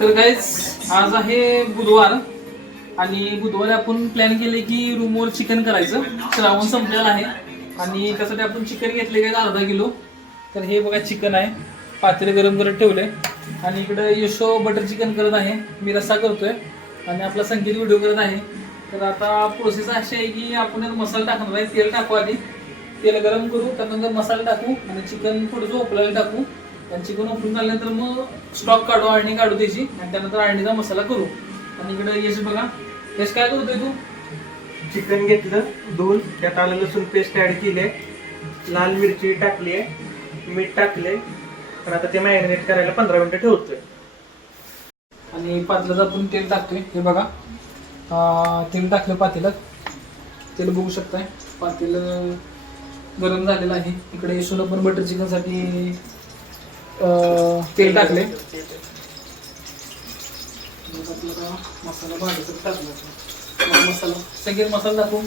तर गाईज आज आहे बुधवार आणि बुधवारी आपण प्लॅन केले की रूमवर चिकन करायचं. श्रावण संपलेला आहे आणि त्यासाठी आपण चिकन घेतले काय अर्धा किलो. तर हे बघा चिकन आहे. पातेले गरम करत ठेवले आणि इकडं यशो बटर चिकन करत आहे. मी रस्सा करतोय. आणि आपला संगीत व्हिडिओ करत आहे. तर आता प्रोसेस अशी आहे की आपण मसाला टाकणार आहे. तेल टाकू आधी. तेल गरम करू त्यानंतर मसाला टाकू आणि चिकन थोडं झोपल्याला टाकू. आणि चिकन उकळून झाल्यानंतर मग स्टॉक काढू अळणी काढू त्याची. आणि त्यानंतर अळणीचा मसाला करू. आणि इकडे यश बघा. यश काय करतोय तू? चिकन घेतलं धुवून त्यात आलं लसूण पेस्ट ऍड केली आहे लाल मिरची टाकली आहे. मीठ टाकले तर आता ते मॅरिनेट करायला पंधरा मिनिटं ठेवतोय. आणि पातेल्यात आपण तेल टाकतोय. हे बघा. तेल टाकलं पातेल्यात. तेल बघू शकताय. पातेलं गरम झालेलं आहे. इकडे यशोला पण बटर चिकनसाठी तेल टाकले. मसाला भाजायचा टाकला मसाला सगळे मसाला टाकू.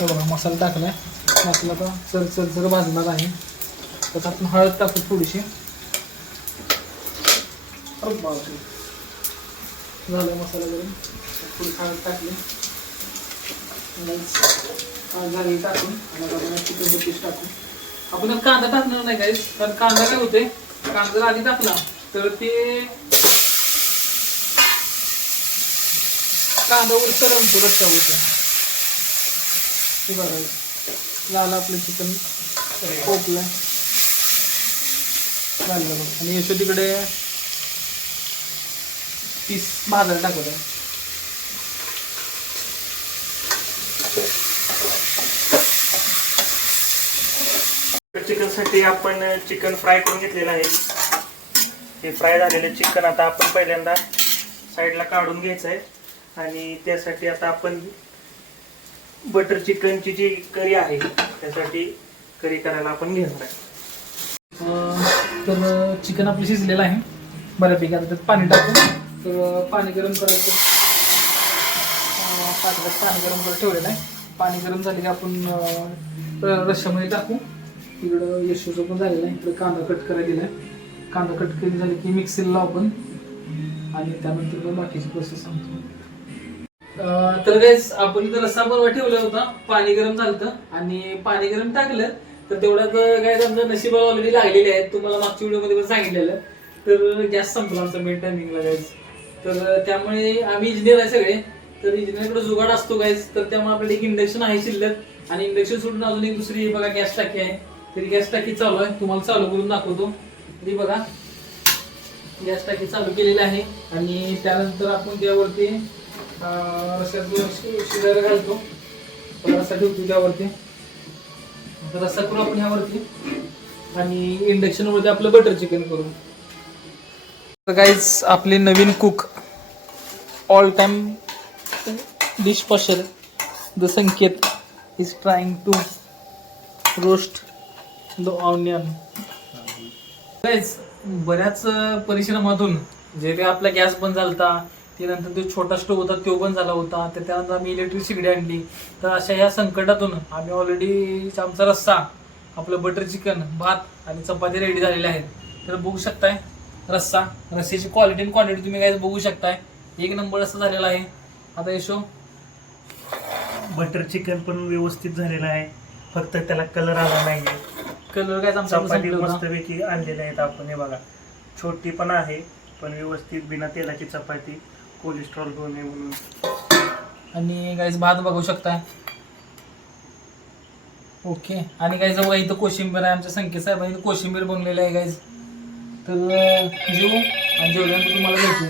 बघा मसाला टाकलाय मसाला आता चर चर चर भाजणार आहे त्यात आपण हळद टाकू थोडीशी. झालं मसाला गरम थोडी हळद टाकली. हळद झाली टाकून. आणि पीस टाकू. आपण यात कांदा टाकणार नाही काय कारण कांदा काय होते कांदा आधी टाकला तर ते कांदा वर सरमतो रस्ता होतो हे बघा झालं आपलं चिकन पोपलं चाललं बघ आणि यशो तिकडे पीस भाजायला टाकत आहे चिकनसाठी आपण चिकन फ्राय करून घेतलेलं आहे. हे फ्राय झालेलं चिकन आता आपण पहिल्यांदा साईडला काढून घ्यायचं आहे आणि त्यासाठी आता आपण बटर चिकनची जी करी आहे त्यासाठी करी करायला आपण घेणार आहे. तर चिकन आपलं शिजलेलं आहे. बऱ्यापैकी आता त्यात पाणी टाकू तर पाणी गरम करायचं. पाणी गरम करत ठेवलेलं आहे. पाणी गरम झाले की आपण अं, रश्श्यामध्ये टाकू. इकडं यशूचं पण झालेलं आहे. इकडं कांदा कट करायला दिला आहे कांदा कट केली झाली की मिक्सरला लावू आपण. आणि त्यानंतर मग बाकीची प्रोसेस सांगतो. तर गाईस आपण इथं रस्सा बरोबर ठेवला होता. पाणी गरम झालं आणि पाणी गरम टाकलं तर तेवढ्यात काय आमचं नशिबाला ऑलरेडी लागलेले आहेत तुम्हाला मागच्या व्हिडिओमध्ये पण सांगितलेलं. तर गॅस संपला आमचा मेन टायमिंगला गॅस तर त्यामुळे आम्ही इंजिनियर आहे सगळे. तर इंजिनियरकडे जुगाड असतो गॅस तर त्यामुळे आपल्याला एक इंडक्शन आहे शिल्लक. आणि इंडक्शन सोडून अजून एक दुसरी बघा गॅस टाकी आहे. तरी गॅस टाकी चालू आहे. तुम्हाला चालू करून दाखवतो. तरी बघा. गॅस टाकी चालू केलेली आहे. आणि त्यानंतर आपण त्यावरती शिजायला घालतो. रसा ठेवतो त्यावरती. रस्सा करू आपण ह्यावरती. आणि इंडक्शनवरती आपलं बटर चिकन करू. तर गाईज आपले नवीन cook all time dish पॉशर the Sanket is trying to roast the onion guys बऱ्याच परिश्रमातून जे काही आपला गॅस बंद झालता ते नंतर तो छोटा स्टोव होता तो बंद झाला होता तर त्यानंतर आम्ही इलेक्ट्रिक शिगडी आणली. तर अशा या संकटातून आम्ही ऑलरेडी आमचा रस्सा आपलं बटर चिकन भात आणि चपाती रेडी झालेले आहेत. तर बघू शकताय रस्सा रस्स्याची क्वालिटी आणि क्वांटिटी तुम्ही काय बघू शकताय. एक नंबर रस्सा झालेला आहे. आता यशो. बटर चिकन पण व्यवस्थित झालेलं आहे. फक्त त्याला कलर आला नाहीये. कलर काय आमचा चपाती. मस्तपैकी आणलेल्या आहेत आपण हे बघा. छोटी पण आहे पण व्यवस्थित बिना तेलाची चपाती कोलेस्ट्रॉल होऊ नये म्हणून. आणि गाईज भात बघू शकताय. ओके. आणि गाईज बघा इथं कोशिंबीर आहे आमच्या संकेत साहेबांनी कोशिंबीर बनलेलं आहे गाईज तर जेवू आणि जेवल्यानंतर तुम्हाला भेटू.